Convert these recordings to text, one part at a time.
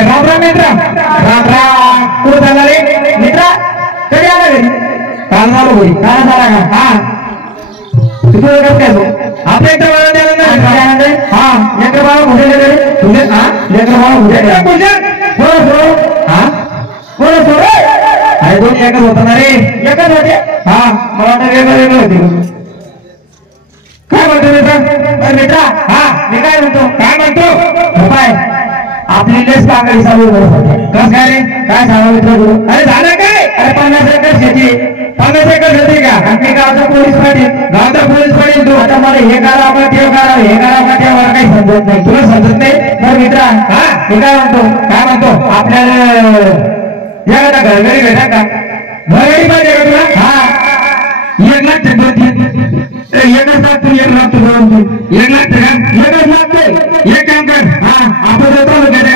राम राम मित्र, राम राम. कुठं चालला रे मित्र? कधी आला घरी? काल झालो घरी. काल झाला का? हा तुझं कसं काय? आपल्या इथं मला द्यायला नाही. हा लेकर बाळा भुजाले रे तुझे. हा लेकर बाळा भुजाले कोण सो? हा कोण सो रे? अरे दोन एकच होता ना रे. एकच होते. हा मला वाटतं वेगळं वेगळं होते. काय म्हणतो मित्र? मित्रा हा मी काय म्हणतो? काय म्हणतो? काय आपली लेस कागडी चालू कस काय रे? काय सांगा मित्र तू? अरे झालं काय? अरे 50 एकर शेती. 50 एकर शेती का? आणि गावचा पोलीस पाटील. गावचा पोलीस पाटील तू आता मला हे करा का ते करा हे करा का ते मला काही समजत नाही. तुला समजत नाही? तर मित्रा हा मी काय म्हणतो? काय म्हणतो? आपल्याला या का घरघरी भेटा का? घरघरी पाहिजे का तुला? हा 1 लाख ते 2-3 एकच लाख तू 1 लाख तू 1 लाख का? एकच लाख ते एक काम कर. हा आपण जातो तालुक्याच्या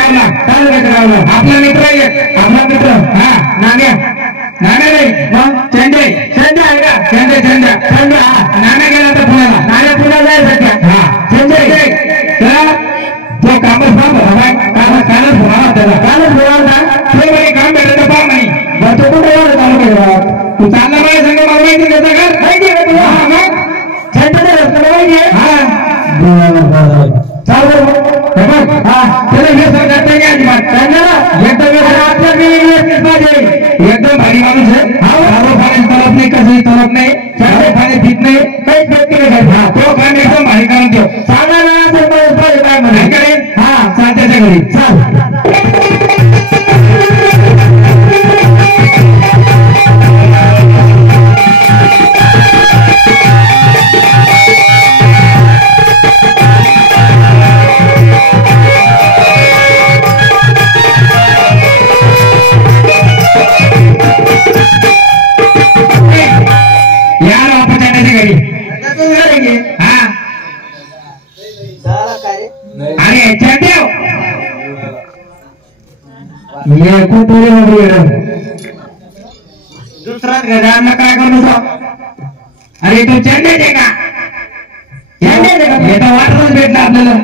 गावला. आपला मित्र आहे. आपला मित्र हा नाण्या नाण्या नाही मग चेंडे चेंडे आहे का? चेंडे चेंडे चेंडे हा नाण्या गेला तर पुण्याला. नाण्या पुण्याला जाय सध्या. हा चेंडे त्याला जो कामच कालच बोलावा त्याला. कालच बोलावा ते काही काम भेटत पहा नाही. मग तो कुठे एवढं तालुक्यात तू चालला माझ्या संघ मला माहिती देता का? माहिती आहे का तुला? हा मग चेंडे रस्ता माहिती आहे. हा चालू हा त्याला हे सर करता नाही अजिबात. एकदम भारी माणूस आहे. पाण्याची तलप नाही कसं तलप नाही चार पाणी पित नाही काहीच व्यक्ती नाही. तो काम एकदम भारी काम देऊ सांगा ना काय म्हणाय हा चाल त्याच्या घरी चाल. अरे चंदेव ये कुठे दुसरा घरांना काय करू? अरे तू चेंडे दे का? चेंडे दे का? हे तर वाटच भेटला आपल्याला.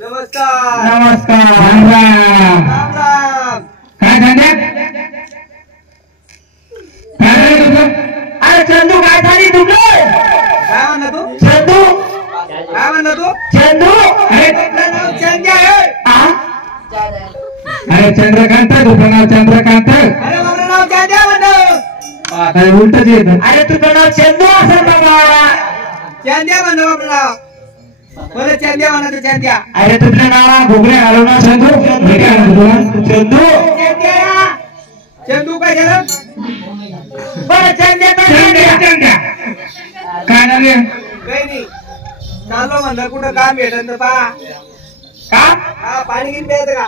नमस्कार नमस्कार राम राम. राम राम. काय झाले? काय झालं तुझं? अरे चंदू काय झाली तुझं? काय म्हणला तू? चंदू काय म्हणला तू? चंदू अरे आपलं नाव चंद्या आहे. अरे चंद्रकांत तुझं नाव चंद्रकांत. अरे माझं नाव चंद्या म्हणलं. काय उलटच येत. अरे तुझं नाव चंदू असेल बाबा. चंद्या म्हणलं आपलं नाव. बोल चंद्या म्हणा चंद्या. अरे तुझं नाव घुगरे घालू ना चंदू. मी काय म्हणतो चंदू चंद्या चंदू काय झालं? बरं चंद्या चंद्या काय झाले? काही नाही चाललो म्हणलं कुठं काम भेटन तर पहा. काम हा पाणी घेऊन प्यायचं का?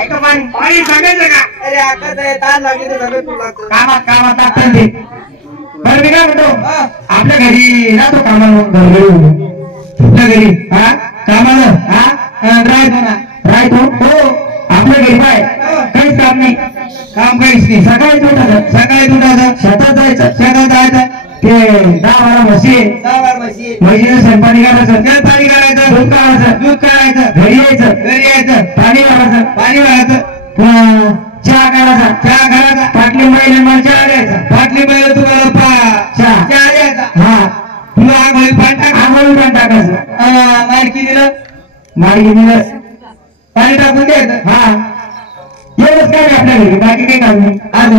ऐका पाणी पाणी सांगायचं का? अरे आकाच आहे ताण लागली तर सगळं तू लागतं. कामात लागतं ते. बरं मी काय म्हणतो हा. आपल्या घरी राहतो कामाला घरी आपल्या घरी हा कामाला हा राहतो ना राहतो हो आपल्या घरी पाय काहीच काम नाही. काम काहीच नाही. सकाळी उठायचं शेतात जायचं ते 10-12 म्हशी म्हशीचं शेणपाणी करायचं तेलपाणी करायचं दूध काढायचं घरी यायचं पाणी भरायचं पुन्हा चहा काढायचा पाटली महिला मला चहा द्यायचा. पाटली महिला तुम्हाला चहा द्यायचा. हा तुला आंघोळी पाणी टाकायचं. माडकी दिलं पाणी टाकून द्यायचं. हा एवढंच काय आपल्या घरी बाकी काही काम नाही. आज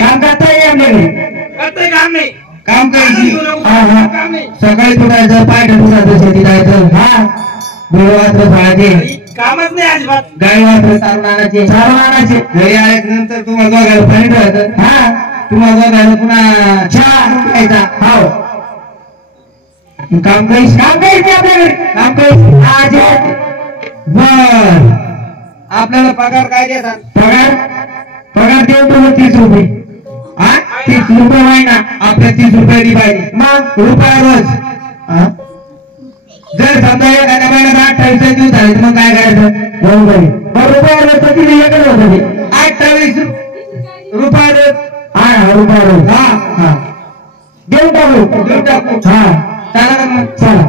काम करता येईल आपल्या घरी. करतोय काम नाही. काम करायची. सकाळी तुटायचं पाय ठेवून शेती जायचं. हा गुरुवात्र फळाचे कामच नाही अजिबात. गाई वात्र चालून आणायचे घरी आल्यानंतर तुम्हाला दोघायला पाणी ठेवायचं. हा तुम्हाला दोघायला पुन्हा चहा प्यायचा. हो काम काहीच आपल्या घरी काम काहीच. बर आपल्याला पगार काय देतात? पगार देऊ तुम्ही 30 रुपये. 30 रुपये महिना. आपल्या 30 रुपये पाहिजे. मग रुपया रोज. जर समजा एखाद्या महिन्यात 28 दिवस झाले तर मग काय करायचं? मग रुपया रोज तर तिथे एकच होत ते 28 रुपया रोज. रुपया रोज. हा देऊन टाकू. हा चला मग चला.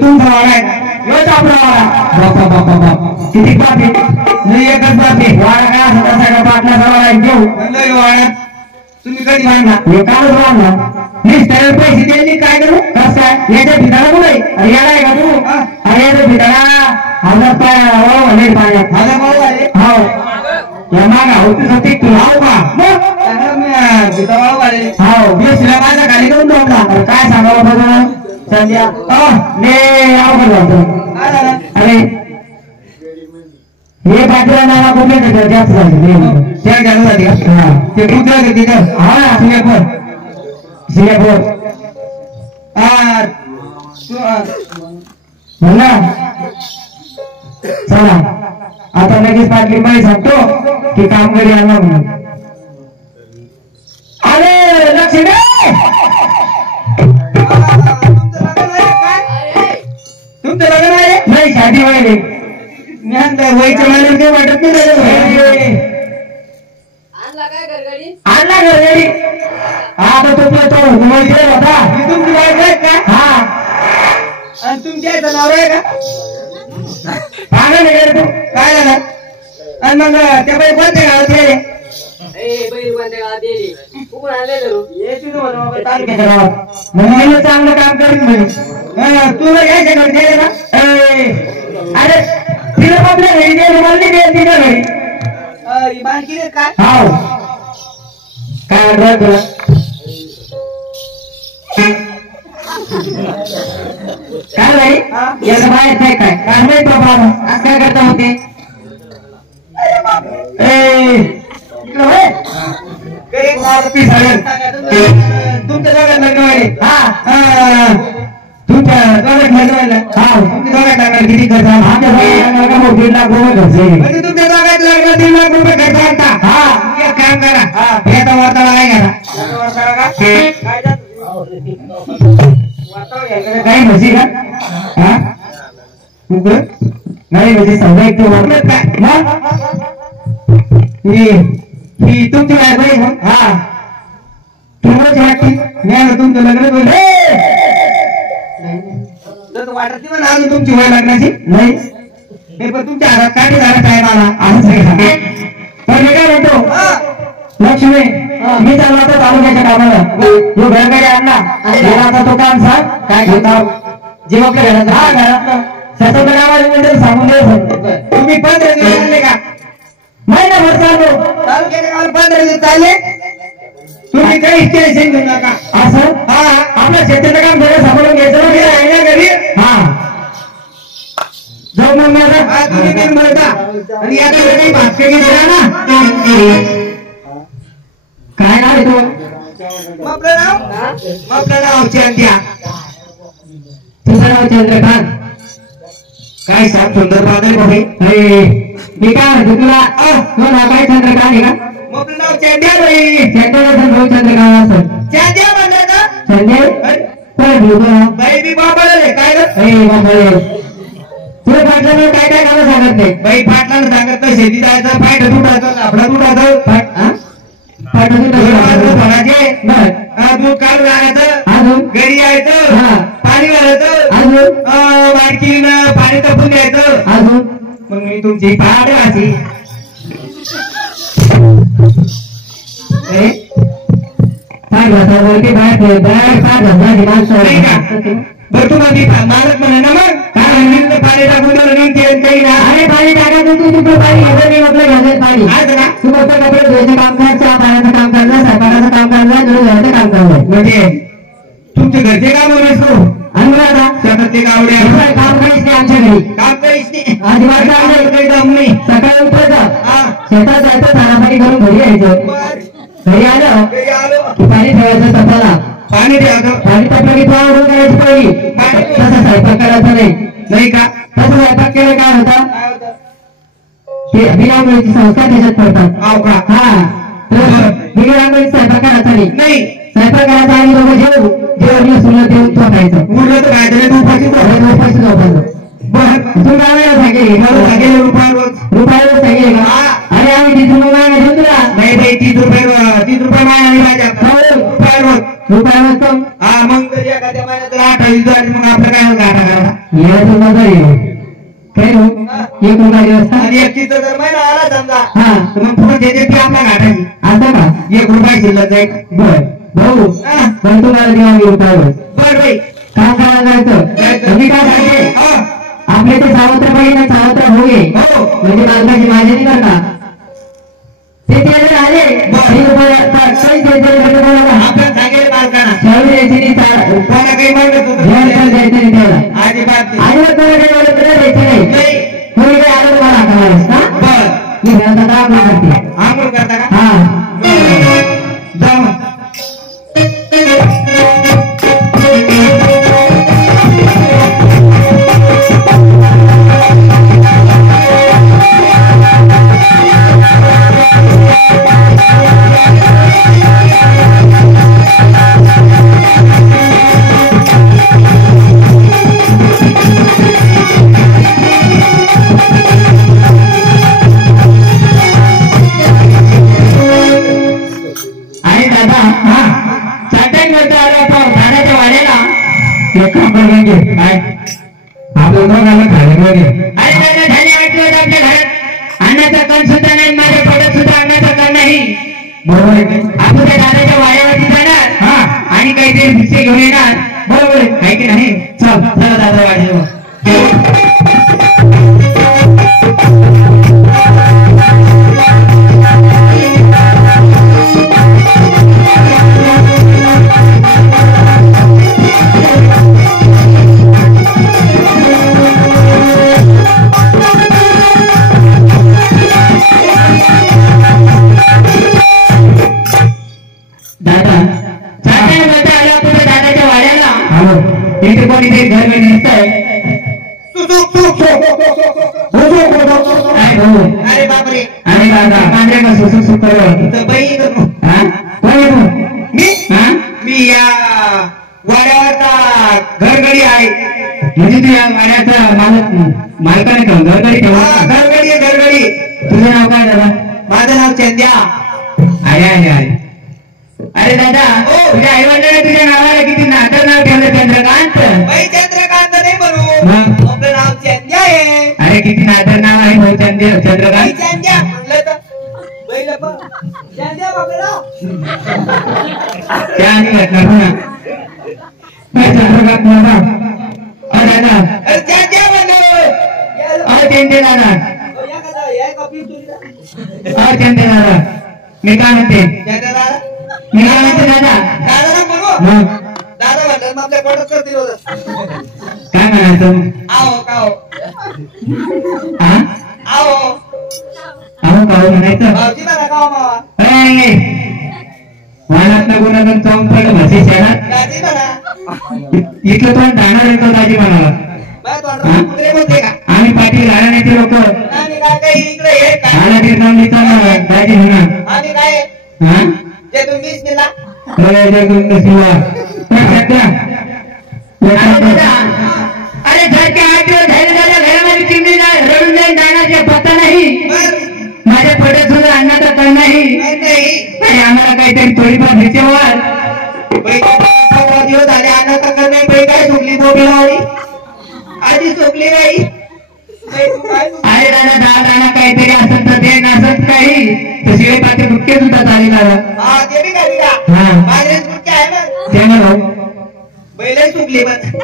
तुमचा वाडा आहे का? योच आपला वाडा. बापा बापा बाप किती बापी नाही एकच बापी. वाडा काय असं सगळ्या पाटला वाडा घेऊ म्हणलं हे वाड्यात तुम्ही कधी बांधला? हे कामच वाढला निस्तार पैसे द्यायची काय करू कस काय याच्या भिताला कुठे अरे याला आहे का तू अरे याच्या भिताला 1000 पाण्यात माझा भाऊ आहे. हो या मागा होती सती तू लाव का मग चांगला मी भीतावाळू आहे. हो मी शिला माझ्या खाली करून ठेवला काय सांगावं बघा संध्या ने अवघड झालं काय झालं? अरे हे बाजूला नावा कुठे जास्त झाले त्या घ्यायसाठी का? हा ते कुठलं का तिथं? हा सिंगापूर. सिंगापूर म्हणला चला आता लगेच पाटली बाई सांगतो की काम करी आणा म्हणून अरे लक्ष्मी तुमचं लग्न आहे? नाही शादी व्हायली ज्ञान तर वयच्या महिन्यात काही वाटत नाही त्याच्यात. आणला घरी आता तो मुंबई होता ही तुमची बायको आहे का? हा आणि तुमच्या इथं नवरा आहे का? पागल आहे का रे तू काय झालं? आणि मग त्या बाई कोणत्या गावात गेले? तालुक्याच्या गावात मुंबईला चांगलं काम करीन म्हणे तुला घ्यायच्या घरी गेले ना? अरे तिला आपल्या घरी गेली बोलली तिच्या घरी ही बांधकी आहे काय? हाव काय आठवत तुला काय भाई याला माहित नाही काय काय माहित बाबा आज काय करता होते इकडं होय? तुमच्या दोघात लग्न व्हायले. हा तुमच्या दोघात लग्न व्हायला. हाव तुमच्या दोघात लग्नाला किती खर्च आला? आमच्या भाई 1.5 लाख रुपये खर्च आहे. म्हणजे तुमच्या दोघात लग्न 3 लाख रुपये खर्च आणता. हा एक काम करा. याचा वार्ताला आहे का? काही म्हशी का हा उघड नाही म्हणजे समजा एक वाटलं काय मग ही तुमची बायको आहे मग? हा तुम्हाला वाटते नाही ना तुमचं लग्न बोलले वाटत नाही ना अजून तुमची वय लग्नाची. नाही हे पण तुमच्या हातात काय झालं काय मला असं काय पण मी काय म्हणतो लक्ष्मी मी चाललो होतो तालुक्याच्या कामाला जो घरकडे आणला त्याला आता तो काम सांग काय घेता जे आपल्या घरात हा घरात त्याचं तर कामाला सांगून द्यायचं तुम्ही 15 दिवस चालले का? महिनाभर चाललो तालुक्याच्या गावात 15 दिवस चालले. तुम्ही काही टेन्शन घेऊ नका. असं हा आपल्या शेतीचं काम सगळं सांभाळून घ्यायचं तुम्ही आहे ना घरी? हा जाऊ मग माझा हा, तुम्ही बिल भरता. आणि आता घरी भाकरी घेतला ना. काय नाव आहे तो आपलं नाव चंद्या. तुझं नाव चंद्रकांत काय सांग सुंदर बादल बाबी. मी काय म्हणतो तुला तो नाव काय चंद्रकांत आहे का आपलं नाव चंद्या बाई. चंद्रकांत असं चंद्या म्हणलं का? संजय काय बोलतो बाई बी बाबाला रे काय रे? तुला पाटला काय काय कामं सांगत नाही बाई पाटलानं सांगत नाही शेती जायचं पाय तुटायचं आपला तुटायचं भरायचे दूध काढून आणायचं अजून घरी यायचं हा. पाणी घालायचं अजून वाटकीनं पाणी तपून द्यायचं. अजून मग मी तुमची पाठ वाची काय घासावरती बाहेर काय घासण्याची माणसं नाही का? बरं तुम्हाला मालक म्हणे ना मग काय म्हणलं पाणी टाकून दिलं नाही ते काही ना. अरे पाणी टाकायचं तू तिकडे पाणी घालत नाही म्हटलं घालत पाणी आज ना तू फक्त कपडे धुवायचं काम कर चहा पाण्याचं काम करणार स्वयंपाकाचं काम करणार तुला घराचं काम करणार म्हणजे तुमचे घरचे काम होण्यास करू आणि मला आता शेतातले गावडे दुसरं काम काहीच नाही आमच्या घरी काम काहीच नाही. अजिबात काम नाही. काही दम नाही. सकाळी उठायचं हा. शेतात जायचं खानापाणी करून घरी यायचं बरं. घरी आलं घरी आलो की पाणी ठेवायचं तपाला पाणी द्यायचं पाणी टपकी तुला करायची पहिली तसा स्वयंपाक करायचा नाही नाही का? तसं स्वयंपाक केलं काय होतं काय होतं? ते बिनामुळेचे संस्कार त्याच्यात पडतात हाव का? हा बिनामुळे स्वयंपाक करायचा नाही नाही स्वयंपाक करायचा आणि लोक जेवण सुरू देऊन झोपायचं उरलं तर काय तरी दुपारची पैसे झोपायचं बरं तू काय वेळा सांगेल मला सांगेल रुपया रोज. रुपयाला सांगेल का अरे आम्ही 30 रुपये मागे देऊ तुला नाही बाई 30 रुपये माया आणि माझ्या रुपया रोज. रुपयावर कम हा मग जरी एखाद्या महिन्यात 28 मग आपलं काय गाठा करा येण्याचं माझा येऊ काय हो एक रुपया दिवस आणि एकटीचं जर महिना आला समजा हा तर मग पुढे देते ती आपल्या घाटाची असं का 1 रुपया शिल्लक जाईल बर भाऊ हा. पण तुम्हाला देवा मी रुपयावर बर बाई काम करायला जायचं मी काय सांगते हा. आपले ते सावत्र पाहिजे सावत्र होगे हो. म्हणजे मालकाची माझी नाही करता ते त्याला आले काही रुपये काही आपल्याला सांगेल मालकांना शाळू द्यायची नाही कोणा काही मागत द्यायचं नाही त्याला अजिबात नाही. आईवर कोणा काही मला तुला द्यायची नाही नाही. कोणी काही आलं तुम्हाला हातालाच ना बर मी घराचा काम करते आंघोळ करता का हा जाऊ आणि दादा हा चाटण मध्ये आला आपण धानाच्या वाड्याला एक कापड घेऊन घे काय आपण दोघांना खाण्यामध्ये आणि दादा धान्य वाटलं आपल्या घरात अन्नाचा कण सुद्धा नाही माझ्या पोटात सुद्धा अन्नाचा कण नाही बरोबर आहे आपण त्या दादाच्या वाड्यावरती जाणार हा आणि काहीतरी भिक्षे घेऊन येणार बरोबर आहे की नाही चल चला दादा वाड्यावर दादा चाट्यामध्ये आलो आपण त्या दादाच्या वाड्याला इथे कोणीतरी घर वेळ दिसतंय काय भाऊ अरे बापरे आणि दादा माझ्या का सुसू सुकर तर बाई हा कोण आहे तू मी हा मी या वाड्यावरचा घरगडी आहे म्हणजे तू या वाड्याचा मालकाने का घरगडी ठेवला हा घरगडी आहे घरगडी तुझं नाव काय दादा माझं नाव चंद्या अरे अरे अरे अरे दादा तुझ्या आई वडिलांनी तुझ्या नावाला किती नातं नाव ठेवलं चंद्रकांत बाई चंद्रकांत नाही म्हणू मग? आपलं नाव चंद्या आहे अरे किती नातं नाव आहे भाऊ बाई चंद्रकांत चंद्या म्हणलं तर बैल बघ. चंद्या बापरे राव. त्या आणि घटना पुन्हा काय चंद्रकांत दादा अरे दादा अरे चंद्या म्हणलं अरे चंदे दादा अरे चंदे दादा मी काय म्हणते चंद्या दादा मी काय म्हणते दादा दादा ना बोलू मग दादा म्हणलं मग आपल्या पोटात करतील होतं काय म्हणायचं आओ काओ हा आओ अहो काहो म्हणायचं भाऊजी मला काओ मावा अरे वानात गुणागण चावून पडलं म्हशी शेणात दादी म्हणा इथलं तो डाणार येतो दाजी म्हणाला बरं तोंडावर कुत्रे बोलते का आम्ही पाटील घराण्याचे लोक आणि काय काही इकडे हे काय आला गिरनावलीचा दाजी म्हणा आणि काय हा ते तुम्हीच दिला अरे घरच्या 8 दिवस झाले झाल्या घरामध्ये चिमणी रडून जाईल जाण्याचा पत्ता नाही बर माझ्या पोटात सुद्धा अन्नाचा कण नाही नाही आणि आम्हाला काहीतरी थोडीफार भिचेवर बाई 15 दिवस झाले आणा तर नाही बाई काय सुकली बोबी लावली आधी सुकली बाई बाई, तू काय सुकली? अरे दादा दादा काहीतरी असत तर ते नसत काही तर शिवाय पाठी बुटके सुद्धा चालेल दादा हा ते बी काय हा. का माझेच गुटके आहे ना ते ना भाऊ बैलही सुकली पण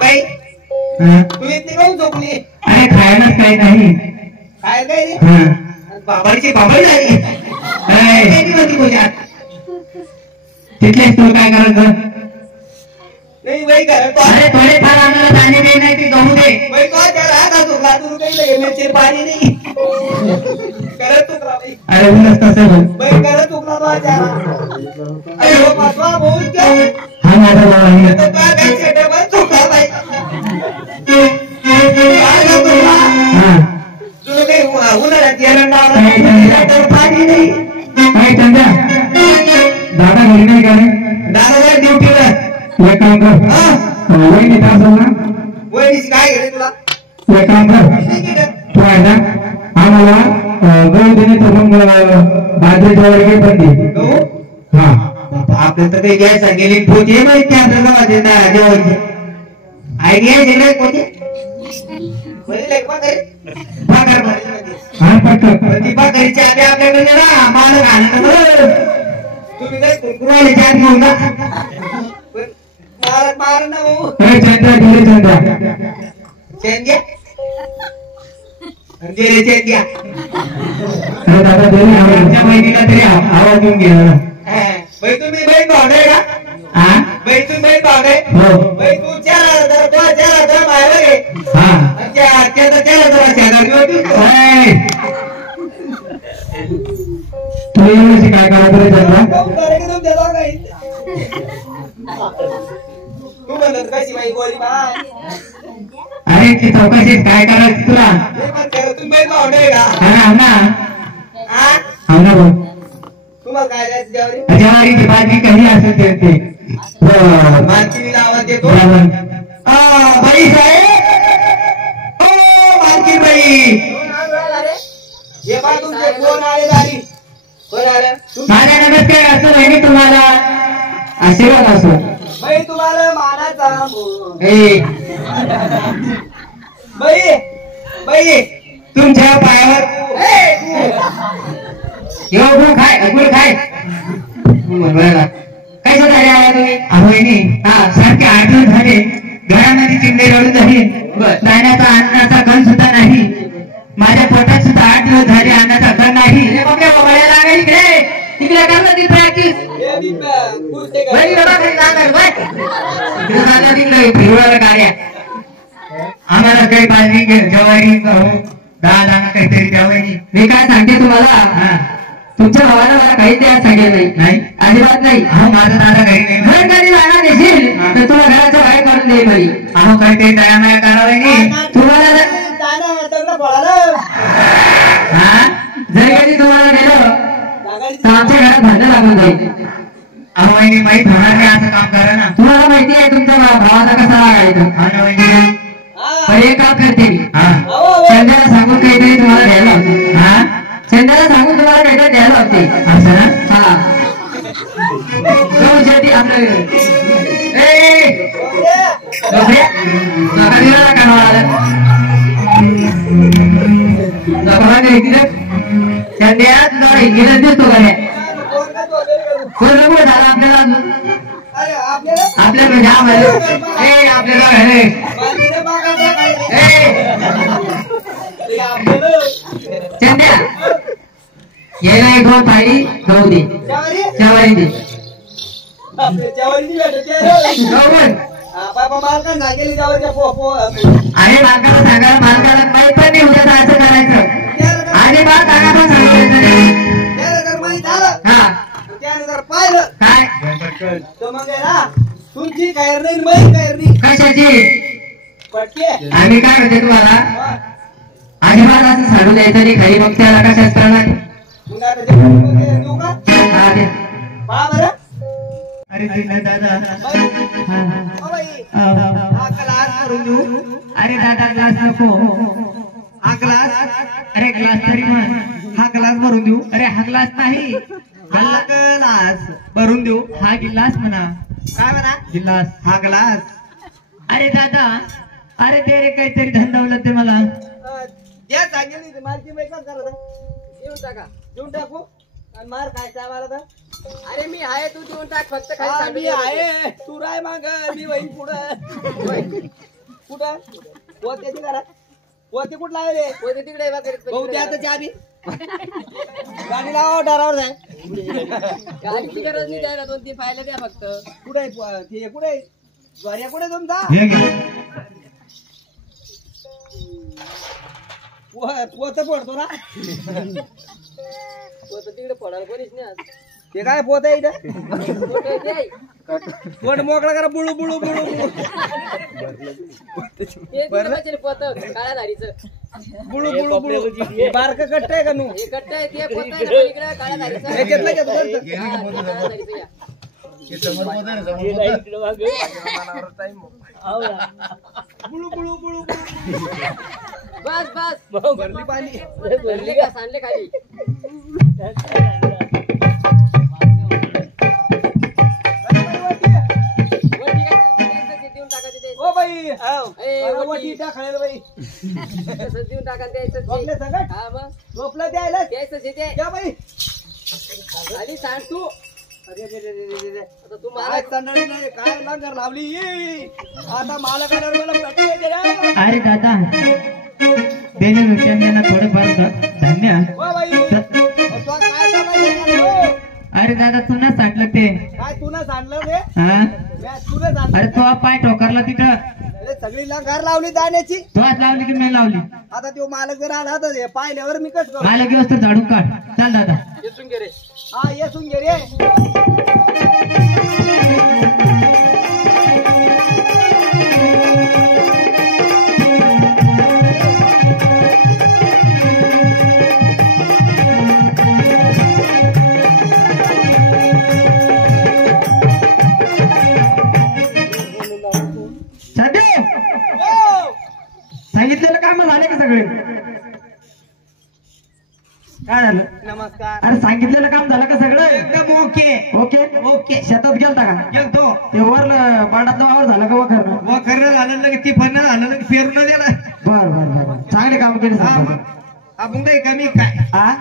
बाई हा. तू इतकी काऊन सुकली अरे खायलाच काही नाही काय काय रे? हा. बाबाची बाबाई झाली अरे, काय ती म्हणती तुझ्या तिथलेच तू काय करायचं नाही बाई करत अरे थोडेफार आम्हाला दाणे दे नाही ते गहू दे बाई तो त्याला आता सुकला तू काही लगे मिरची पाणी नाही करत चुकला बाई अरे उलट कसं भाऊ बाई करत चुकला तो त्याला अरे हो पाचवा भाऊ क्या हा माझा भाऊ आहे तर काय काय सेटअप आहे चुकला बाई काय गं तुला हा तुझं काही उन्हाळ्यात येणं नाही, नाही. लावलं पाणी नाही काय चंद्या दादा घरी नाही का रे दादा ड्युटीला एक काम कर हा वहिनी तास ना वहिनीची काय घेणे तुला एक काम कर नाही घेणं. तू आहे ना आम्हाला गहू देणे तर मग बाजरीच्या वगैरे पण दे गहू? हा आपलं तर काही घ्यायचं गेली पोच हे माहिती आपल्याला जेवायची आयडिया जिल्हा कोणती म्हणजे पाकर हा पटकन ती पाकरीची आधी आपल्याकडे ना माल घालणं तुम्ही काय कुरकुराले चाट घेऊन जा मार ना भाऊ चंद्रा गेले चंद्रा चेन घ्या गेले चेन घ्या अरे दादा गेले आमच्या बहिणीला तरी आवाज देऊन गेला भाई तुम्ही बहीण भावड आहे का हा भाई तुम्ही बहीण भावड आहे हो भाई तू 4,000 4,000 बाहेर आहे हा त्याचा 4,000 शेजार घेऊन तू यावर्षी काय करायचं रे चंद्रा तू म्हणत कशी बाई गोरी बाय अरे ती चौकशी काय करायचं तुला तुम्ही बहीण भावड आहे का हा ना हा हो ना भाऊ तुम्हाला काय द्यायचं ज्यावरी ज्वारीची भाजी कधी असेल ते मालकीला आवाज देतो बरोबर. बाई साहेब ओ मालकी बाई हे पहा तुमचे फोन आले दारी कोण आलं माझ्या नमस्कार असं बहिणी तुम्हाला आशीर्वाद असो बाई तुम्हाला मानाचा मोह. ए बाई बाई तुमच्या पायावर गुळ खाय गुळ खाय काय झाले आला तुम्ही बहिणी हा सारखे आठवण झाले घरामध्ये चिमणे रडून झाली जाण्याचा अन्नाचा कण सुद्धा नाही माझ्या पोटात सुद्धा 8 दिवस झाले अन्नाचा कण नाही तिकडे कर ना ती प्रॅक्टिस हे बिब्बा, कुस्ते का? फिरवायला गाड्या आम्हाला काही पाहिजे ज्वारी गहू डाळ काहीतरी द्यावं मी काय सांगते तुम्हाला तुमच्या भावाला मला काही द्या सांगेल नाही अजिबात नाही हा माझा दादा घरी नाही घर कधी जाणार देशील तर तुला घराच्या बाहेर काढून देईल बाई अहो काहीतरी दया माया करावं नाही तुम्हाला जाणं दगडं पळालं. हा जर कधी तुम्हाला नेलं लागायची तर आमच्या घरात भांडण लागून जाईल अहो वहिनी माहित होणार नाही असं काम करा ना तुम्हाला माहिती आहे तुमच्या भावाचा कसा लागायचं हा ना वहिनी हा. पण एक काम करते मी अहो, चंद्याला सांगून काहीतरी तुम्हाला द्यायला होते हा चंद्याला सांगून तुम्हाला काहीतरी द्यायला होते असं ना हा शेवटी आपलं चंद्या तुझा इंग्रज दिसतो का पूर्ण झाला आपल्याला अजून अरे आपल्याला आपल्याकडे जाम आहे आपल्याला बाजूला बघायचं काय? ते आपल्याला चंद्या यायला 2 पायरी गहू दे ज्वारी? ज्वारी दे आपल्या ज्वारीची भेटते रे. बरोबर हा, बाबा मालकानं सांगितलं ज्वारीच्या पो अरे मालकाला सांगा मालकाला माहित पण नाही उद्या असं करायचं आणि मला सांगा पण सांगायचं नाही त्यानंतर माहित झालं हा त्यानंतर पाहिलं काय तर मग आहे ना तुमची कायर नाही माहीत कायर नाही कशाची पटके आम्ही काय म्हणते तुम्हाला हा. अजिबात असं सांडू द्यायचं नाही खरी मग त्याला कशाच करणार मग आता ते देऊ का हा, दे. पहा बरं अरे दिला दादा बाई, हा, ओ बाई, हा. हा ग्लास करून देऊ अरे दादा ग्लास नको हा ग्लास अरे ग्लास तरी म्हण हा ग्लास भरून देऊ अरे हा ग्लास नाही हा ग्लास भरून देऊ हा गिलास म्हणा काय म्हणा गिलास हा ग्लास अरे दादा अरे ते रे काहीतरी धंदावलं ते मला द्या सांगेल मालकी बाई काय करत देऊन टाका देऊन टाकू आणि मार काय मला तर अरे मी आहे तू देऊन टाक फक्त हा, खाली मी आहे तू राय माग मी वही पुढं कुठं पोत्याची घरात पोते कुठं लावले पोते तिकडे बघ भाऊ द्या आता चाबी गाडी लावा डरावर जाय गाडीची गरज नाही द्यायला 2-3 फायला द्या फक्त कुठे ते कुठे ज्वार्या कुठे तुमचा हे घे. पोत पडतो ना पोत तिकडे पडायला कोणीच नाही आज. ते काय पोत आहे इथं पोते ते आहे. पोट मोकळा करा बुळू बुळू बुळू बुळू ते तिकडे बसेल पोत काळ्या धारीचं बुळू बुळू बुळू हे बारक कट्ट आहे का नू हे कट्ट आहे ते पोत आहे ना इकडे काळ्या धारीचं हे घेतलं घेतलं हा, ते काळ्या धारीचं या. बुळू बुळू बुळू बस बस भरली पाणी भरली का सांडले खाली वरती काय ते देऊन टाका तिथे ओ बाई ए, वटी वटी. टाकायला बाई तसंच देऊन टाका द्यायचं झोपले ते. सगळं हा मग झोपलं द्यायला द्यायचं ते ते. या बाई आधी सांग तू अरे रे रे रे रे रे. आता तू काय मला तंडळी नाही काय लंगर लावली आता मला करायला मला पट्टी येते रे अरे दादा देणे त्यांना थोडंफार धान्य ओ बाई तो काय चाललंय अरे दादा तू ना सांडलं ते काय तू ना सांडलं रे हा तुला सांडलं अरे तो पाय ठोकरला तिथं अरे सगळी लंगर लावली दाण्याची तो आज लावली की मी लावली आता तो मालक जर आला तर हे पाहिल्यावर मी कस करू मला दिवस तर झाडून काढ चाल दादा येसून घे रे. हा येसून घे रे सध्या ओ! सांगितलेलं काम झाले का सगळे काय झालं नमस्कार अरे सांगितलेलं काम झालं का सगळं एकदम ओके ओके ओके शेतात गेलता का गेलतो ते वरलं बाडातलं वावर झालं का वखर व खरं झालं ना की ती पण झालं ना की फिरून दिला बर बर बर चांगले काम केले हा सांगतो. मग आपण काही कमी काय हा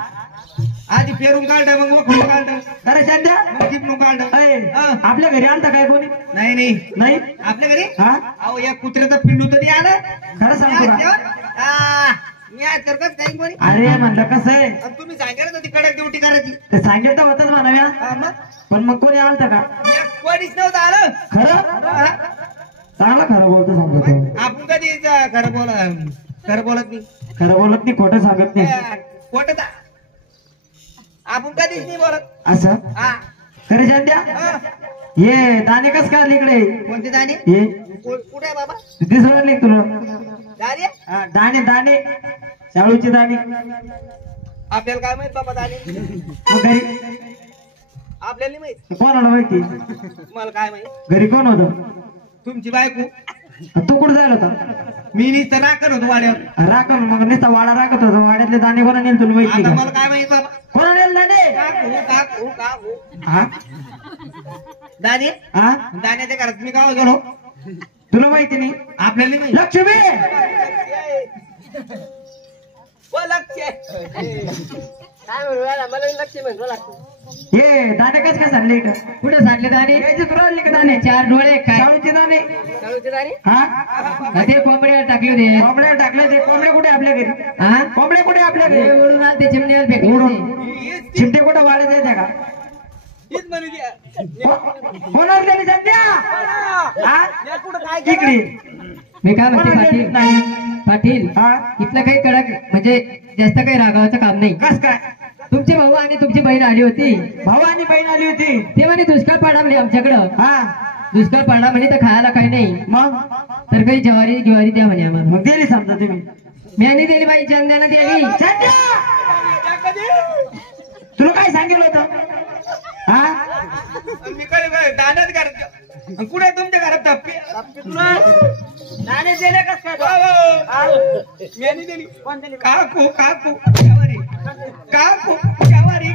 आधी फेरून काढलं मग वखरून काढलं अरे सध्या मग टिपणून काढलं अय, हा. आपल्या घरी आलता काय कोणी नाही नाही नाही आपल्या घरी हा अहो या कुत्र्याचा पिंडू तरी आला खरं सांगतो का मी आज करत काही कोणी अरे म्हणलं कसं आहे आणि तुम्ही सांगायला होती कडक ड्युटी करायची ते सांगेल तर होतच म्हणाव्या हा, मग पण मग कोणी आलता का या कोणीच नव्हतं आलं खरं हा. चांगलं खरं बोलतो सांगतो आपण कधी खरं बोलत नाही खरं बोलत नाही खोटं सांगत नाही खोटं आपण कधीच नाही बोलत असं हा खरे सध्या हा. ये दाणे कस काय आले इकडे कोणते दाणे ये कुठे आहे बाबा दिसलं नाही तुला दाणे हा, दाणे दाणे शाळूचे दाणे आपल्याला काय माहित बाबा दाणे मग घरी आपल्याला नाही माहित कोणाला माहिती मला काय माहित घरी कोण होतं तुमची बायको तू कुठं जायला होता मी नुसतं राखत होतो वाड्यावर राखण मग नुसता वाडा राखत होता वाड्यातले दाणे कोणा नेल तुला माहिती आता का मला काय माहित बाबा कोणा नेल दाणे काकू हा दाणे हा दाण्याच्या घरात मी गाव गेलो तुला माहिती नाही आपल्याला नाही माहित लक्ष्मी ओ लक्ष काय म्हणू राहिला? मला लक्ष म्हणतो लागतो. हे दाणे कस काय सांडले इकडं कुठे सांडले दाणे यायचे तुला आणले का दाणे चार डोळे काय शाळूचे दाणे शाळूचे दाणे हा ते कोंबड्यावर टाकले होते कोंबड्यावर टाकले ते कोंबडे कुठे आपल्या घरी हा कोंबडे कुठे आपल्या घरी उडून आले ते चिमण्यावर फेकले चिमटे कुठे वाढत येते का हीच म्हणू द्या होणार त्याने सध्या हा या कुठं काय इकडे मी काय म्हणते पाटील नाही पाटील हा इथलं काही कडक म्हणजे जास्त काही रागावाचं काम नाही. कस काय तुमचे भाऊ आणि तुमची बहीण आली होती भाऊ आणि बहीण आली होती ते म्हणे दुष्काळ पाडा म्हणे आमच्याकडं हा दुष्काळ पाडा म्हणे तर खायला काही नाही मग तर काही ज्वारी ज्वारी द्या म्हणे आम्हाला. मग दिली समजा तुम्ही मी आणि दिली बाई चंद्यानं दिली. सध्या तुला काय सांगितलं होतं हा मी काय दाण्यात घरात कुठे तुमच्या घरात टप्पे दाणे दिले कस काय मी नाही दिली काकू काकू ज्वारी काकू ज्वारी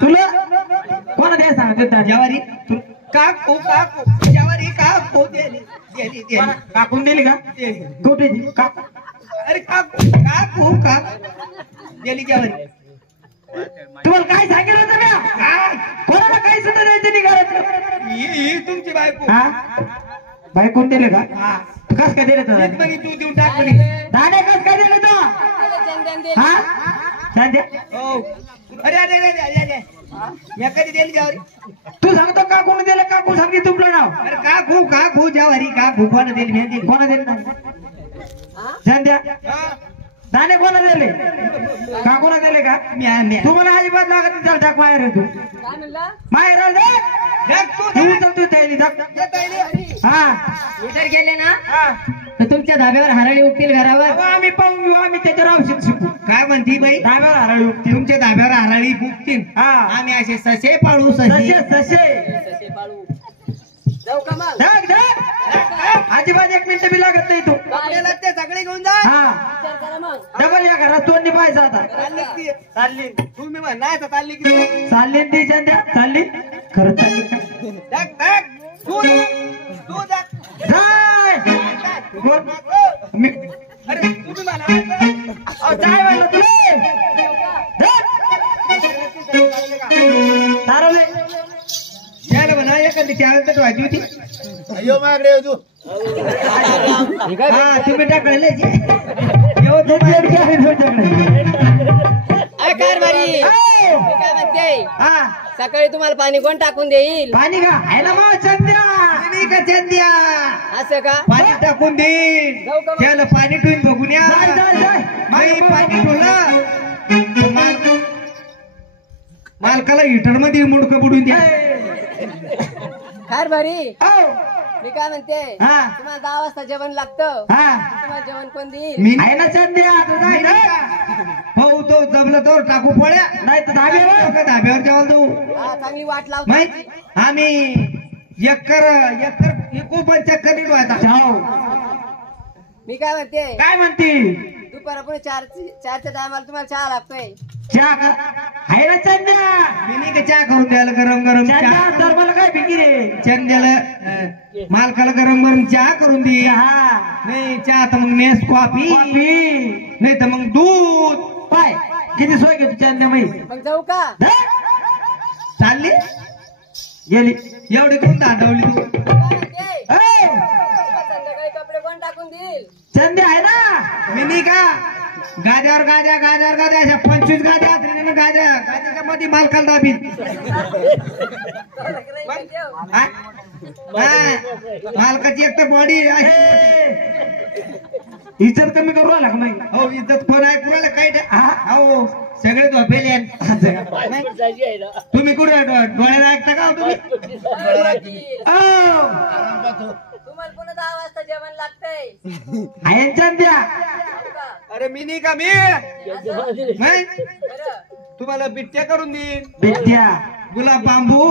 तुला कोणा द्या सांगत ज्वारी काकू काकू ज्वारी काकू दिली दिली दिली काकून दिली का दिली. कुठे अरे काकू काकू काकू दिली ज्वारी तुम्हाला काय सांगितलं होतं म्या? काय कोणाला काही सुद्धा द्यायचं नाही घरात ही तुमची बायको हा बाई कोण दिले का हा कस काय दिले तुला तेच म्हणे तू देऊन टाक म्हणे दाणे कस काय दिले तो चंदन दिले. हा सांगते हो अरे अरे अरे अरे अरे मी कधी दिली ज्वारी तू सांगतो का कोण दिलं का कोण सांगते तुमचं नाव अरे काकू ज्वारी काकू कोण दिली मी दिली कोणा दिले सांद्या हा. दाणे कोणा दिले का कोणा दिले का म्या तुम्हाला अजिबात लागत नाही, चल टाक माहेर आहे तू काय म्हणला माहेर आहे, जा. देख तू तू उचलतो त्याली, जा. हा मी जर गेले ना हा. तर तुमच्या धाब्यावर हरळी उगतील घरावर. अहो, आम्ही पाहून घेऊ आम्ही त्याच्यावर औषध शिकू काय म्हणती बाई डाव्यावर हराळी उठते तुमच्या धाब्यावर हराळी फुकतील हा आम्ही असे ससे पाळू तसे ससे तसे तसे पाळू जाऊ का मग धक, धक. अजिबात एक मिनिट बी लागत नाही तू आपल्याला ते सगळे घेऊन जा हा विचार करा मग डबल या घरात तोंडी पाहायचं आता चालली ती. चालली तुम्ही म्हणणार तर चालली की चालली ती संध्या चालली खरंच चालली का? तू जा. जाय. बोल. मी अरे तुम्ही मला अहो, जाय म्हणलं तुला. तारवले. यायला म्हणा एखादी त्यानंतर व्हायची होती. अयो माकडे तू हा तुम्ही टाकलेलं येऊ दे, बेडकी आहे तुमच्याकडे. अय कारभारी हो. मी काय म्हणते हा, सकाळी तुम्हाला पाणी कोण टाकून देईल पाणी का आयला मग चंद्या. का चंद्या असं का पाणी टाकून देईन जाऊ का मग? त्याला पाणी ठेवून बघून या जाय, जाय, जाय. नाही पाणी ठेवलं मालकाला हिटर मध्ये मुडकं बुडून द्या. कारभारी हो. मी काय म्हणते हा. तुम्हाला 10 वाजता जेवण लागतं हा. तुम्हाला जेवण कोण देईल मी आहे ना चंद्या, तू जाय ना. भाऊ तो जमलं तो टाकू पड्या नाही तर धाब्यावर. का धाब्यावर जेवायला तू हा, चांगली वाट लावतो माहित आम्ही एकर पण चक्कर नीट व्हायचा. जाऊ. मी काय म्हणते काय म्हणती? दुपारपर्यंत चारच्या टायमाला तुम्हाला चहा लागतोय चहा का? आहे ना चंद्या. मी नाही का चहा करून द्यायला गरम गरम चंद्या, चहा तर मला काय फिकीर आहे? चंद्याला मालकाला गरम गरम चहा करून दे. हा. नाही चहा तर मग नेस कॉफी कॉफी. नाही तर मग दूध पाय किती सोय घेतो चंद्या माहित मग जाऊ का चालली गेली. एवढी कोण दांडवली तू काय म्हणते ए, तुम्हाला संध्याकाळी कपडे कोण टाकून देईल चंद्या आहे ना. मी नाही का गाद्यावर गाद्या अशा 25 गाद्या गाद्याच्या मध्ये मालकाला दाबी मालकाची एक तर बॉडी इज्जत कमी करू आला का नाही? हो इज्जत कोण आहे कुणाला काय हो सगळे झोपेले आहेत. तुम्ही कुठे डोळ्याला ऐकता का हो तुम्ही? ओ, तुम्हाला पुन्हा 10 वाजता जेवण लागतंय आहे चंद्या. जाऊ का? अरे मी नाही का मी नाही बरं तुम्हाला बिट्ट्या करून देईन विद्या. गुलाब बांबू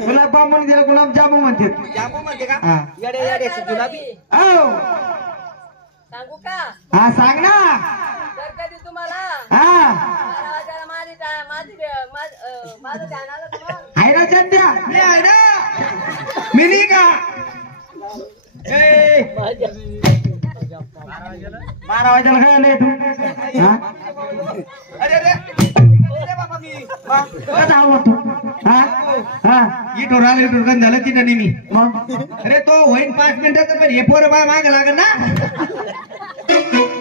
गुलाब बांबून दिला गुलाबजामू म्हणतात. जांबू म्हणते का हा. येड्याची गुलाबी ओ, सांगू का हा सांग ना. जर कधी तुम्हाला हा 12 वाजायला माझं ध्यान आलं तर मग आहे ना चंद्या. मी आहे ना मी नाही का ए, 12 वाजायला काय आलंय तू? हा? अरे अरे बाबा मी कसा आहो तू? हा? हा? इटोर आलं इटोर गंध झालं तिथं नाही मी मग अरे तो होईन 5 मिनिटाचं पण हे पोरं बा माग लागल ना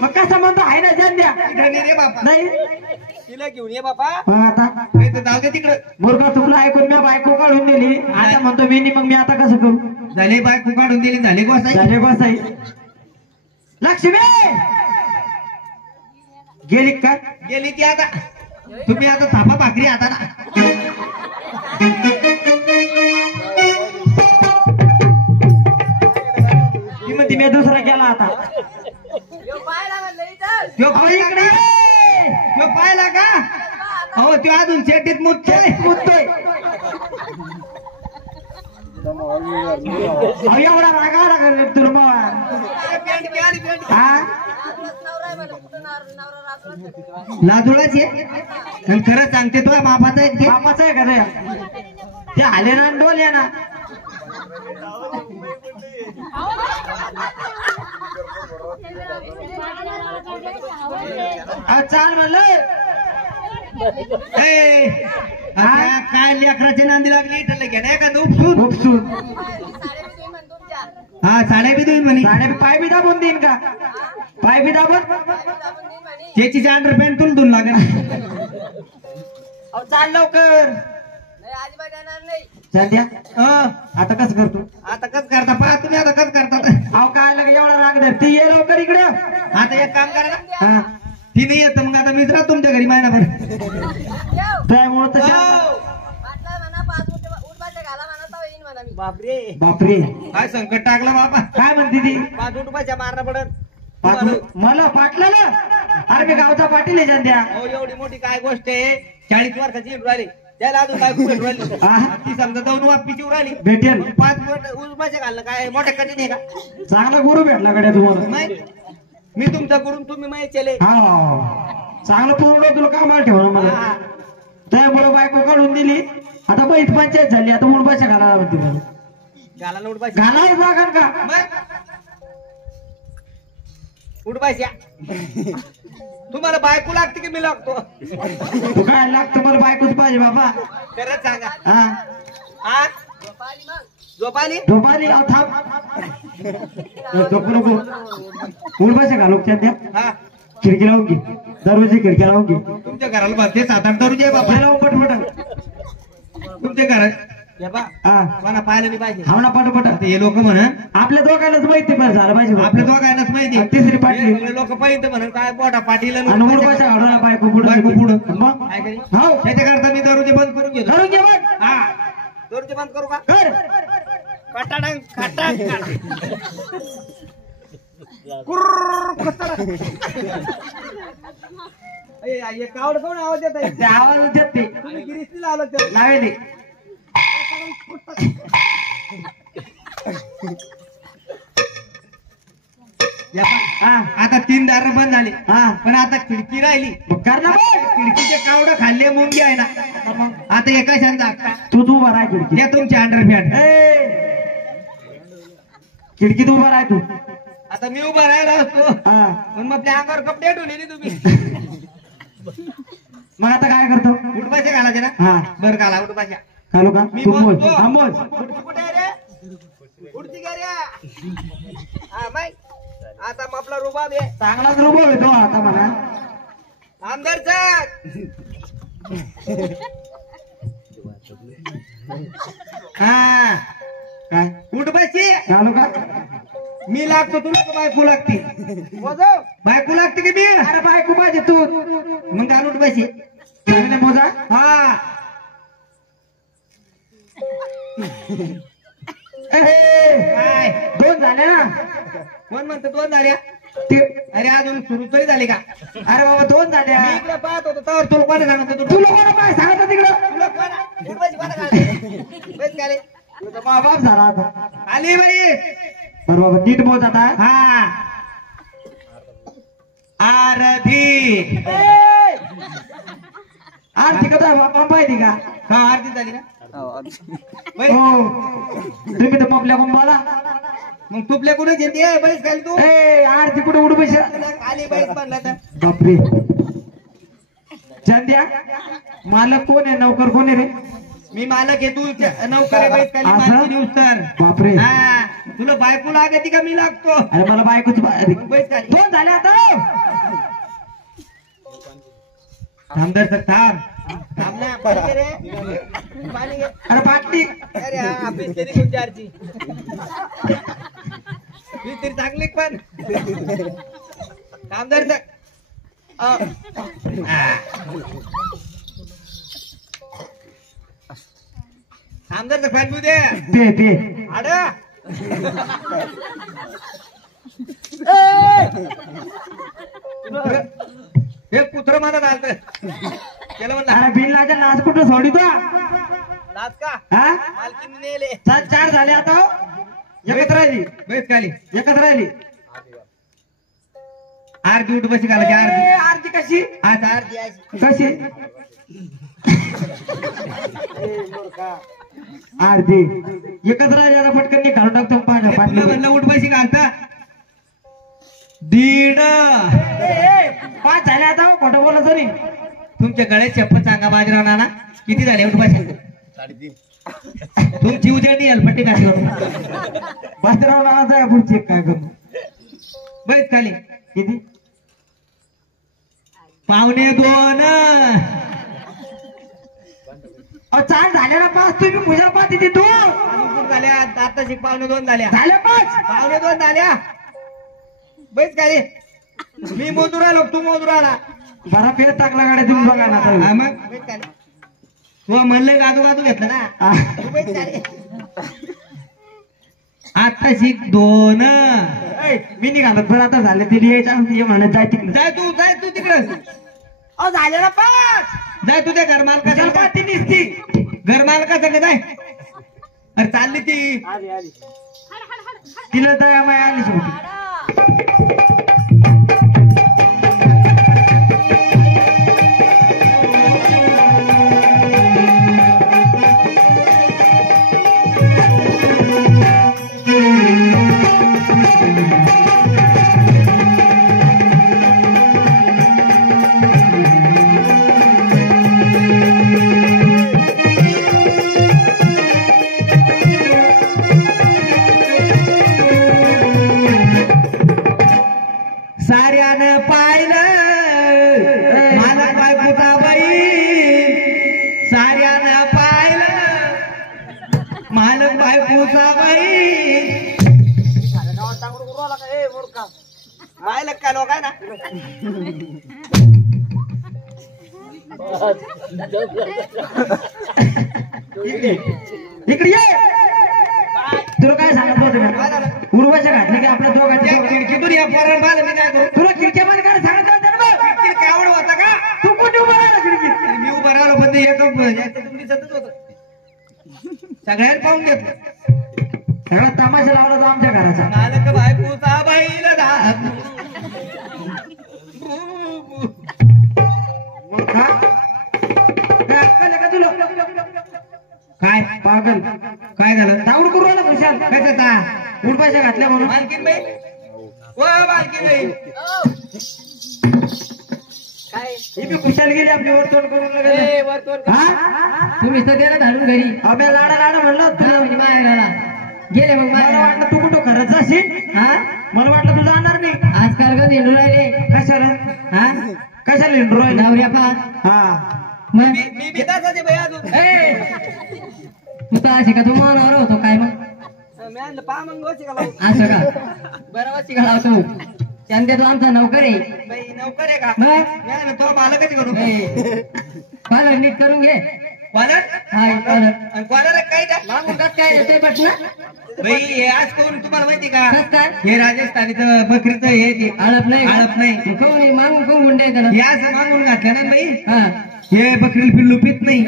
मग कसं म्हणतो आहे ना चंद्या? इकडं नाही रे बापा नाही तिला घेऊन ये बापा मग आता नाही तर जाऊ दे तिकडं मुलगा चुकला ऐकून मी बायको काढून दिली. आता म्हणतो मी नाही, मग मी आता कसं करू? झाले बायको काढून दिली झाली गोसाई झाले बस आहे. लक्ष्मी गेली का? गेली ती आता तुम्ही आता थापा भाकरी आता ना ती म्हणते मी दुसरा केला आता. ह्यो पाहायला म्हणलं इथं तो पाहिला का तो पाहिला का हो तो अजून चेटीत मुततोय एवढा रागावला का तुला बाबा? हा? रात्रच नवरा आहे म्हणलं कुठं नवरा रात्रच लाजोळाच आहे आणि खरं सांगते तो बापाचा आहे ते. बापाचं आहे का ते आले ना डोल या ना. चाल म्हणलं. ए, आता काय लेकराची नांदी लागली इथं घेण्या का उपसून उपसून साडे मी म्हण तुमच्या हा साड्या बी तुम्ही म्हणे साडे पाय बी दाबून देईन का? पाय बी दाबून आपण देईन म्हणे त्याची अंडरपॅन्ट तुला धुवून लागेल अहो, चाल लवकर. नाही अजिबात येणार नाही सध्या आता कसं करतो? आता कस करता पहा तुम्ही आता कस करता अहो काय लागे एवढा राग धर. ती ये लवकर इकडे. आता एक काम करा ना हा ती नाही येत मग आता मीच राहतो तुमच्या घरी महिनाभर येऊ त्यामुळे तर वाटलं म्हणा 5 उठबाच्या घाला म्हणा तर येईन म्हणा मी बापरे बापरे काय संकट टाकलं बाबा काय म्हणते ती? 5 रुपयाच्या मारणं पडत मला पाटलं. अरे मी गावचा पाटील आहे सध्या. हो एवढी मोठी काय गोष्ट आहे 40 वर्षाची राहिली त्याला अजून बायको भेटू राहिली हा? ती समजा जाऊन वापिची राहिली भेटेल. 5 रुपयाच्या घालणं काय मोठ्या कठीण आहे का चांगला गुरु भेटला गड्या तुम्हाला. नाही मी तुमचा करून तुम्ही माहिती केले हा चांगलं पूर्ण तुला कामाला ठेवलं मला. त्यामुळे बायको काढून दिली. आता बैठ पंचायत झाली आता उठ पैसे घालायला म्हणते मला घाला उठ पाहिजे घालायला लागणार का उठ पाहिजे तुम्हाला बायको लागते की मी लागतो तू काय लागतं मला बायकोच पाहिजे बाबा खरंच सांगा हा हा झोपाली झोपाली थांब झोपू नको उठ पैसे घालू त्या हा खिडकी लावून घे दरवाजे खिडकी लावून घे तुमच्या घराला बसते 7-8 दरवाजे आहे बाबा लावून पटपट तुमच्या घरात हे बा हा मला पाहायला नाही पाहिजे हावना पटपट हे लोक म्हणा आपल्या दोघांनाच माहिती पण झालं पाहिजे आपल्या दोघांनाच माहिती आणि तिसरी पाटली लोक पाहिजे म्हणून काय पोटा पाटील आणि उठ पैसे घालून बायको बायको पुढं पुढं. मग काय करी हो त्याच्याकरता मी दरवाजे बंद करून घेतो करून घे मग हा दरवाजे बंद करू का कर कटाडंग खटाक कुर्र खटाडंग अय कावड कोण आवाज देत आहे ते आवाज देत ते तुम्ही गिरीशला आलो ते लावेले या पहा, हा आता 3 दार बंद झाले हा पण आता खिडकी राहिली मग कर ना मग. खिडकीचे कावड खाल्ले मुंगी आहे ना आता एका शांत तूच उभा राह खिडकी द्या तुमचे अंडरपॅड खिडकीत उभा राह तू आता मी उभा राहिला असतो हा पण मग त्या अंगावर कपडे ठेवले तुम्ही मग आता काय करतो उठपाशे घालायचे ना हा बरं घाला उठपाशा घालू का मी तू मोज मोजतो. हा मोज उठती कुठे आहे रे उठती का रे हा बाई आता आपला रुबाब आहे चांगलाच रुबो येतो आता मला आमदारचा हा काय उठपाशी घालू का मी लागतो तुला का बायको लागते बायको लागते की मी अरे बायको पाहिजे तू मग घाल उठपाशी चांगले मोजा हा काय दोन झाले ना कोण म्हणतो 2 झाल्या ते- अरे अजून सुरू तरी झाली का अरे बाबा दोन झाले मी इकडे पाहत होतो तर तुला कोण सांगत होतो तू लोकांना काय सांगत तिकडं तुला कोण उठपाशी कोण घालते? बस घाले. तुझा बाप झाला आता आली बाई बरं बाबा नीट मोज आता हा आरधी आरती कसा बापा माहिती का का आरती झाली ना बाई, हो तुम्ही तर आपल्या कुंभाला मग तुपल्या कुठे येते बैस खाली तू ए आरती कुठे उडू पैसे आली बैस बनला तर बापरे चंद्या मालक कोण आहे नौकर कोण आहे रे मी मालक आहे तू नौकर बैस खाली असं? मालकी न्यूज तर बापरे हा तुला बायको लागते का मी लागतो अरे मला बायकोच बैस खाली दोन झाले आता थांबदर सर थांब थांब ना पाणी घे रे पाणी घे अरे बाटली अरे हा ऑफिस कधी कोणती आरची ही तरी चांगली पण थांबदर सर थांबदर सर पाणी दे ते ते आड एक कुत्र म्हणत आलत त्याला म्हणलं अरे बिल्लाच्या लाच कुठं सोडी तो लाच का हा मालकीने नेले 4 झाले आता हो. एकत्र राहिली बैस खाली एकत्र राहिली आरती उठ बशी घालायची आरती ए, आरती कशी आज आरती आहे कशी आरती एकत्र राहिली आता पटकन नाही घालून टाकतो माझ्या तुला पाटलं म्हणलं उठ बशी घालता 1.5 5 झाले आता हो, खोटं बोलत तरी तुमच्या गळ्यात चप्पल सांगा बाजराव नाना किती झाले उठ बशी 3.5 तुमची उजळणी हेलपट्टी घातली बाजराव नावाचा पुढची काय करू बैस खाली किती 1.25 4 झाले ना 5 तुम्ही मुजा पाहते ते तू अनुकूल झाल्या आता शिक 1.25 झाल्या झाले 5 1.25 झाल्या बैस खाली मी मोजून आलो तू मोजून आला बरा फेर टाकला गाड्या तुम्ही बघा ना आता. हा मग बैस खाली तू म्हणलं गादू गादू घेतलं ना हा. तू बैस खाली आता शिक 2 ए, मी निघालो बरं आता झाले ते लिहायच्या हे म्हणत जाय तिकडे जाय तू तिकडं झाले ना 5 जाय तू त्या घरमालकाच्या पाती निसती घरमालकाचं जाय अरे चालली ती तिला दया माया आली शेवटी बायकोचा बाई मायला काय लोक आहे ना इकडे ये तुला काय सांगत होतं उर्वाच्या घातलं की आपल्या दोघांच्या खिडकीतून या पोराला पाहिलं मी काय करू तुला खिडक्या बंद करायला सांगत होतं ना बघ. खिडकी काय आवड होता का तू कुठे उभा राहिला खिडकीत मी उभं राहिलो पण ते याच्यातून दिसतच होत सगळ्यांना पाहून घेतलं सगळा तमाशा लावला तो आमच्या घराचा मालक बायकोचा बाईला हा? काय अक्कल आहे का तुला काय पागल काय झालं दाऊड करू राहिला खुशाल कशाचा उडपाशा घातल्या म्हणून मालकीन बाई ओ मालकीन बाई काय ही बी खुशाल गेली आपली वरतोड करून लगेच. ए, वर तोड कर. हा? तुम्ही तर गेला धाडून घरी अबे लाडा लाडा म्हणलं होतं हा, तुला म्हणजे माहेराला गेले मग मला माहेराला वाटलं तू कुठं खरंच जाशील हा मला वाटलं तू जाणार नाही आजकाल का हिंडू राहिले कशाला हा कशाला हिंडू राहिला? नवऱ्या पाहत हा मग मी बी तसाच बाई अजून मग तर असे का तू मनावर होतो काय मग मी आणलं पहा मग वशी का लावू असं का बरोबर शिकायला होतो त्यांच्या तो आमचा नौकर आहे बाई नौकर आहे का मग मी आणलं तो मालकच करू पालक नीट करून घे कॉलर हाय पालक आणि कॉलर काय का मागून कस काय येतोय बटन बाई हे आज कोण तुम्हाला माहिती का कस काय हे राजस्थानीचं बकरीचं हे ते आळप नाही आळप नाही कोण मागून कोण गुंडे त्याला हे असं मागून घातलं ना बाई हा हे बकरीला पिल्लू पित नाही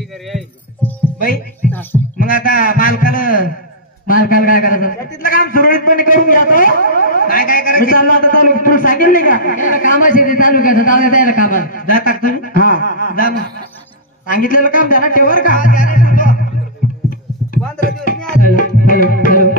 बाई मग आता मालकाला मालकाला काय करायचं तिथलं काम सुरळीतपणे करून घ्या तो काय काय मी करायचं चाललो आता चालू तुला सांगेल नाही का त्याला कामाशी ते चालू करायचं जाऊ द्या त्याला कामाला जाता का तुम्ही हा जा मग सांगितलेलं काम त्याला ठेवर का 15 दिवस मी आलो. Hello hello hello